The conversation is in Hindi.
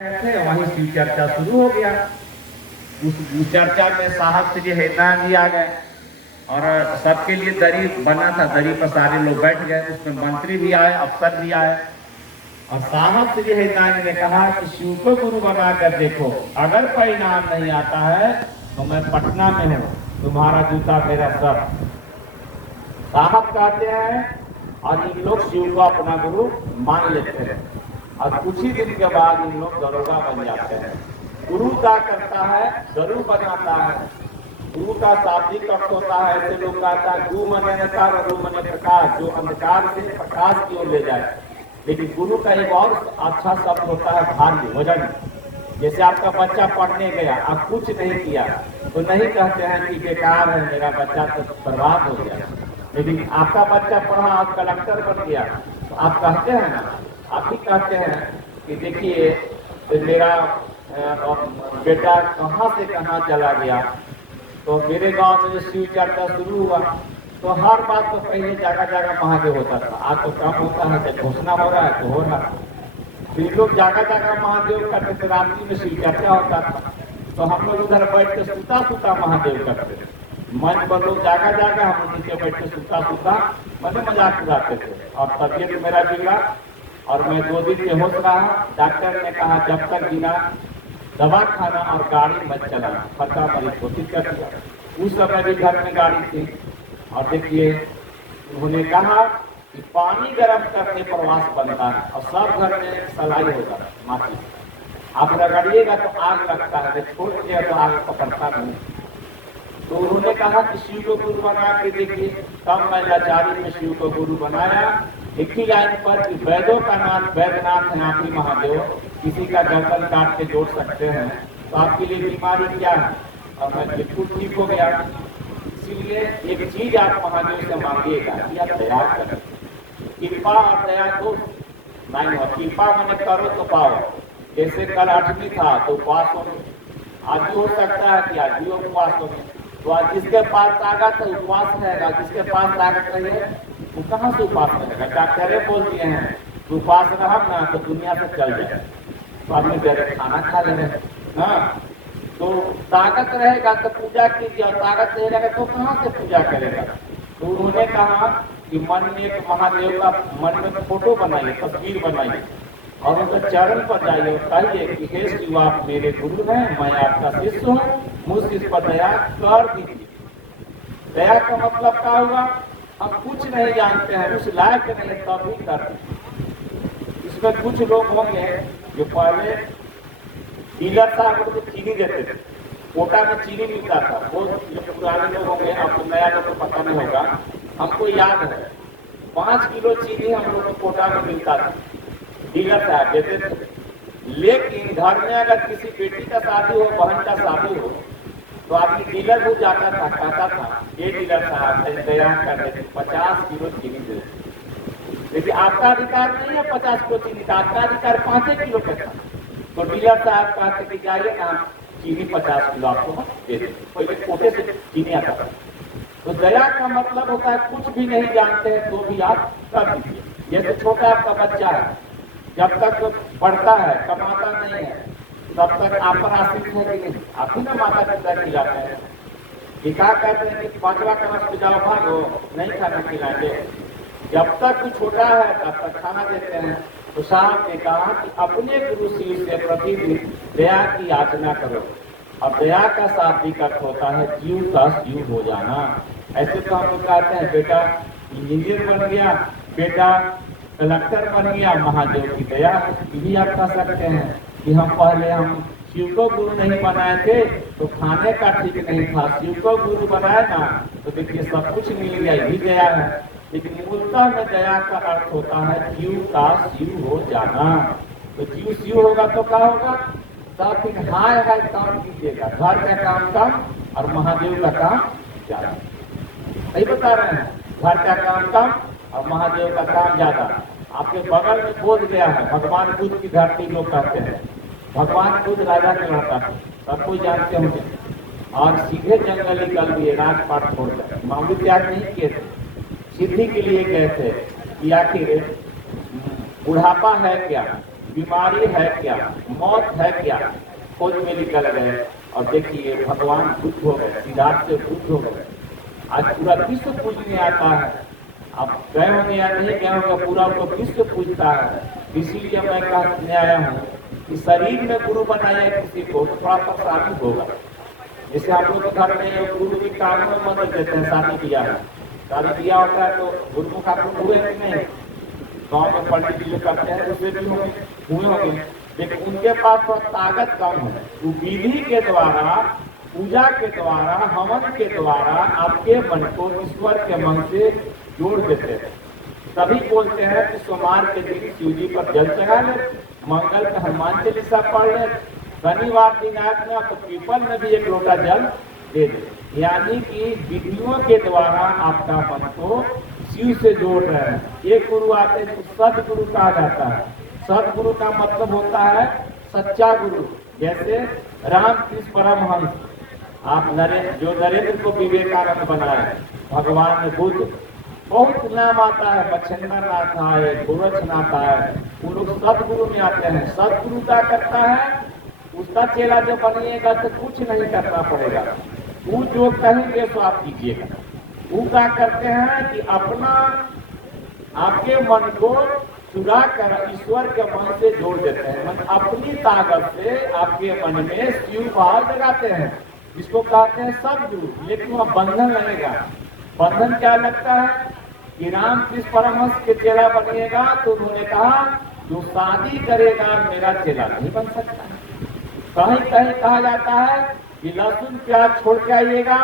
थे वहीं शिव चर्चा शुरू हो गया। उस चर्चा में साहब श्री हैदरान जी आ गए और सबके लिए दरी बना था, दरी पर सारे लोग बैठ गए। उसमें मंत्री भी आए, अफसर भी आए और साहब श्री हैदरान ने कहा कि शिव को गुरु बनाकर देखो, अगर परिणाम नहीं आता है तो मैं पटना में हूँ, तुम्हारा जूता मेरा सर। साहब कहते हैं और इन लोग शिव को अपना गुरु मान लेते हैं और कुछ ही दिन के बाद इन लोग दरोगा बन जाते हैं। गुरु क्या करता है, गुरु बनाता है। गुरु का शाब्दिक अर्थ होता है, ऐसे लोग कहता है गु मने अंधकार, गु मने प्रकाश, जो अंधकार से प्रकाश की ओर ले जाए। लेकिन गुरु का एक और अच्छा शब्द होता है भाग्य, वजन। जैसे आपका बच्चा पढ़ने गया, आप कुछ नहीं किया तो नहीं कहते हैं कि बेकार है मेरा बच्चा, तो बर्बाद हो गया। लेकिन आपका बच्चा पढ़ा, आप कलेक्टर बन गया, तो आप कहते हैं ना, आप ही कहते हैं कि देखिए मेरा बेटा कहाँ से कहाँ चला गया। तो मेरे गांव में जो शिव चर्चा शुरू हुआ तो हर बात तो पहले जगह जगह महादेव होता था, आज तो कम होता है, जब घोषणा हो रहा है तो हो रहा है। फिर लोग जगह जगह महादेव करते थे, रात्रि में शिव चर्चा होता था तो हम लोग उधर बैठ के सुता सुता महादेव करते थे। मंच पर लोग जगह जगह, हम नीचे बैठ के सुता सुता मजे मजाक उड़ाते थे। और तबियत मेरा बिगड़ा और मैं 2 दिन बेहोश रहा। डॉक्टर ने कहा जब तक बिना दवा खाना और गाड़ी मत चलाना, फटा मरीज कोशिश कर दिया। उस समय भी घर में गाड़ी थी और देखिए उन्होंने कहा कि पानी गर्म करने पर वाष्प बनता है और सब घर में सलाई होगा माटी, आप रगड़िएगा तो आग लगता है, छोड़ दिया तो आग पकड़ता नहीं। तो उन्होंने कहा कि शिव को गुरु बना के देखिए। तब मैं लाचारी में शिव को गुरु बनाया। एक ही लाइन पर कि वैदों का नाथ वैद्यनाथ है आप ही महादेव, किसी का गर्दन काट के जोड़ सकते हैं, तो आपके लिए बीमारी क्या है। और मैं बिल्कुल ठीक हो गया। इसीलिए एक चीज आप महादेव से मांगिएगा कि आप दया करें। कृपा और दया तो नहीं हो, कृपा मैंने करो तो पाओ। जैसे कल 8वीं था तो उपवास हो, आज भी हो सकता है कि आज भी उपवास हो। तो आज जिसके पास ताकत है उपवास रहेगा, जिसके पास ताकत नहीं है वो कहाँ से उपवास रहेगा। डॉक्टरे बोल दिए हैं तो उपवास रहा ना तो दुनिया से चल जाए, तो आदमी जैसे खाना खा ले रहे। हाँ, तो ताकत रहेगा तो पूजा कीजिए और ताकत नहीं रहेगा तो कहाँ से पूजा करेगा। तो उन्होंने कहा कि मन में एक महादेव का मन में फोटो बनाइए, तस्वीर बनाइए और उनके चरण पर जाइए और कहिए कि हे शिव आप मेरे गुरु हैं, मैं आपका शिष्य हूँ, मुझ इस पर दया कर दीजिए। दया का मतलब क्या हुआ, हम कुछ नहीं जानते हैं, उस लायक नहीं तब भी कर दीजिए। इसमें कुछ लोग होंगे जो पहले डीलर साहब को चीनी देते थे, कोटा में चीनी मिलता था। वो जो पुराने लोग होंगे, आपको नया लोग को पता नहीं होगा, हमको याद है 5 किलो चीनी हम लोग को कोटा में मिलता था, डीलर साहब देते थे। लेकिन घर में अगर किसी बेटी का शादी हो, बहन का शादी हो, तो आदमी डीलर को जाता था, कहता था ये डीलर साहब दया कर देते 50 किलो चीनी दे। लेकिन आपका अधिकार नहीं है 50 किलो चीनी का, आपका अधिकार 5 किलो का था। तो डीलर साहब कहते कि जाइए ना चीनी 50 किलो आपको दे देते, कोई कोटे से चीनी आता था। तो दया का मतलब होता है कुछ भी नहीं जानते हैं तो भी आप कर दीजिए। जैसे छोटा आपका बच्चा है, जब तक पढ़ता है कमाता नहीं है तब तक आप पर आश्रित है कि नहीं, आप ही ना माता पिता खिलाते हैं। कि क्या कहते हैं कि 5वां क्लास में जाओ भागो, नहीं खाना खिलाएंगे। जब तक वो छोटा है तब तक खाना देते हैं। तो साहब ने कहा कि अपने गुरु शिव से प्रतिदिन दया की याचना करो। अब दया का शाब्दिक अर्थ होता है जीव का शिव हो जाना। ऐसे तो हम लोग कहते हैं बेटा इंजीनियर बन गया, बेटा कलेक्टर बन गया, महादेव की दया। भी आप कह सकते हैं कि हम पहले हम शिव को गुरु नहीं बनाए थे तो खाने का ठीक नहीं था, शिव को गुरु बनाए ना तो देखिए सब कुछ मिल गया, ये भी दया है। लेकिन मूलतः में दया का अर्थ होता है जीव का शिव हो जाना। तो जीव शिव होगा तो क्या होगा, सब दिन हाय हाय काम कीजिएगा, घर का काम कम और महादेव का काम ज्यादा। सही बता रहे हैं, घर का काम कम और महादेव का काम ज्यादा। आपके बगल में बोध गया है, भगवान बुद्ध की धरती लोग कहते हैं। भगवान बुद्ध राजा के लड़का थे, सब कोई जानते होंगे, और सीधे जंगल निकल दिए राजपाट छोड़कर। मामूली त्याग नहीं किए थे, सिद्धि के लिए गए थे कि आखिर बुढ़ापा है क्या, बीमारी है क्या, मौत है क्या, खोज में निकल गए और देखिए भगवान बुद्ध हो गए, सिद्धार्थ से बुद्ध हो गए। आज पूरा विश्व पूजने आता है। अब गए होंगे या नहीं गए होंगे, पूरा तो विश्व पूजता है। इसीलिए मैं कहने आया हूँ कि शरीर में गुरु बनाया किसी को तो थोड़ा परेशानी होगा। जैसे आप लोग के घर में गुरु की काम में मदद देते हैं, शादी किया है, शादी किया होता है तो गुरुमुख आप लोग हुए कि नहीं? गाँव में पंडित जी जो करते हैं उससे भी हुए होंगे, लेकिन उनके पास तो ताकत कम है। तो विधि के द्वारा, पूजा के द्वारा, हवन के द्वारा आपके मन को ईश्वर के मन से जोड़ देते हैं। तभी बोलते हैं कि सोमवार के दिन शिव जी पर जल चढ़ा ले, मंगल का हनुमान चालीसा पढ़ ले, शनिवार दिन आए तो पीपल में भी एक लोटा जल दे दे। यानी कि विधियों के द्वारा आपका मन को शिव से जोड़ रहे हैं। एक गुरु आते हैं तो सदगुरु कहा जाता है। सदगुरु का मतलब होता है सच्चा गुरु। जैसे रामकृष्ण परमहंस, आप नरेंद्र को विवेकानंद बनाए, भगवान बुद्ध, बहुत नाम आता है, बछेंद्र नाथ आए, गोरक्षनाथ आए, वो लोग सदगुरु में आते हैं। सदगुरु क्या करता है, उसका चेला जो बनिएगा तो कुछ नहीं करना पड़ेगा, वो जो कहेंगे तो आप कीजिएगा। वो क्या करते हैं कि अपना आपके मन को चुरा कर ईश्वर के मन से जोड़ देते हैं। मन अपनी ताकत से आपके मन में शिव भाव लगाते हैं, जिसको कहते हैं सदगुरु। लेकिन वह बंधन लगेगा। बंधन क्या लगता है कि रामकृष्ण परमहंस के चेला बनिएगा तो उन्होंने कहा जो शादी करेगा मेरा चेला नहीं बन सकता। कहीं कहीं कहा जाता है कि लहसुन प्याज छोड़ के आइएगा,